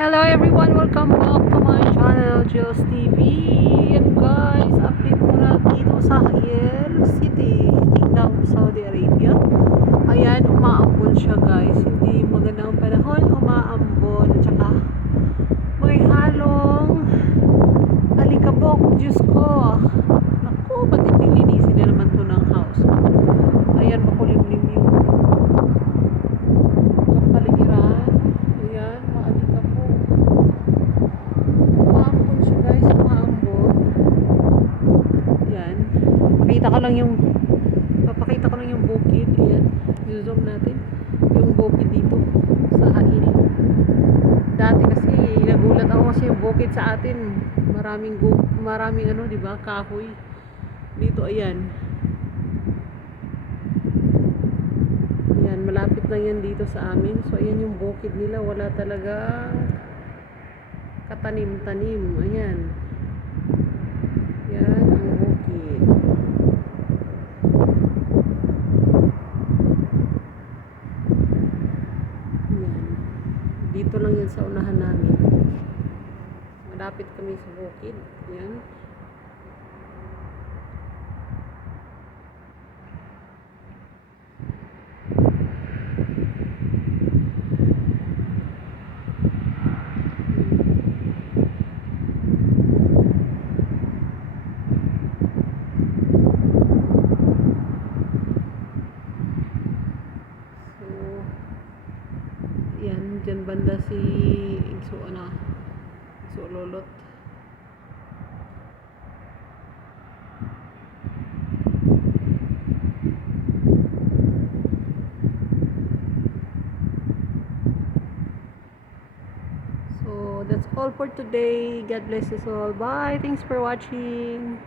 Hello everyone, welcome back to my channel, Jill's TV. And guys, update muna dito sa Riyadh City, Kingdom, Saudi Arabia. Ayan, umaambon siya guys. Hindi magandang panahon, umaambon. At saka may halong alikabok. Diyos ko. Naku, ba't nilinisin na naman to ng house? Ayan, makulimlim yung kapaligiran. Ayan, maalikabok. Umaambon siya guys, umaambon. Ayan. Papakita ko lang yung bukid. Ayan. I-zoom natin. Yung bukid dito sa Hail. Dati kasi nagulat ako kasi yung bukid sa atin maraming ano, di ba? Kahoy. Dito ayan. Ayan, malapit lang yan dito sa amin. So ayan yung bukid nila, wala talaga katanim-tanim. Ayan. Yan ang bukid. Yan. Dito lang yan sa unahan namin. Malapit kami sa bukid. Yan. Yan, dyan banda si Igso Lolot. So that's all for today. God bless us all. Bye. Thanks for watching.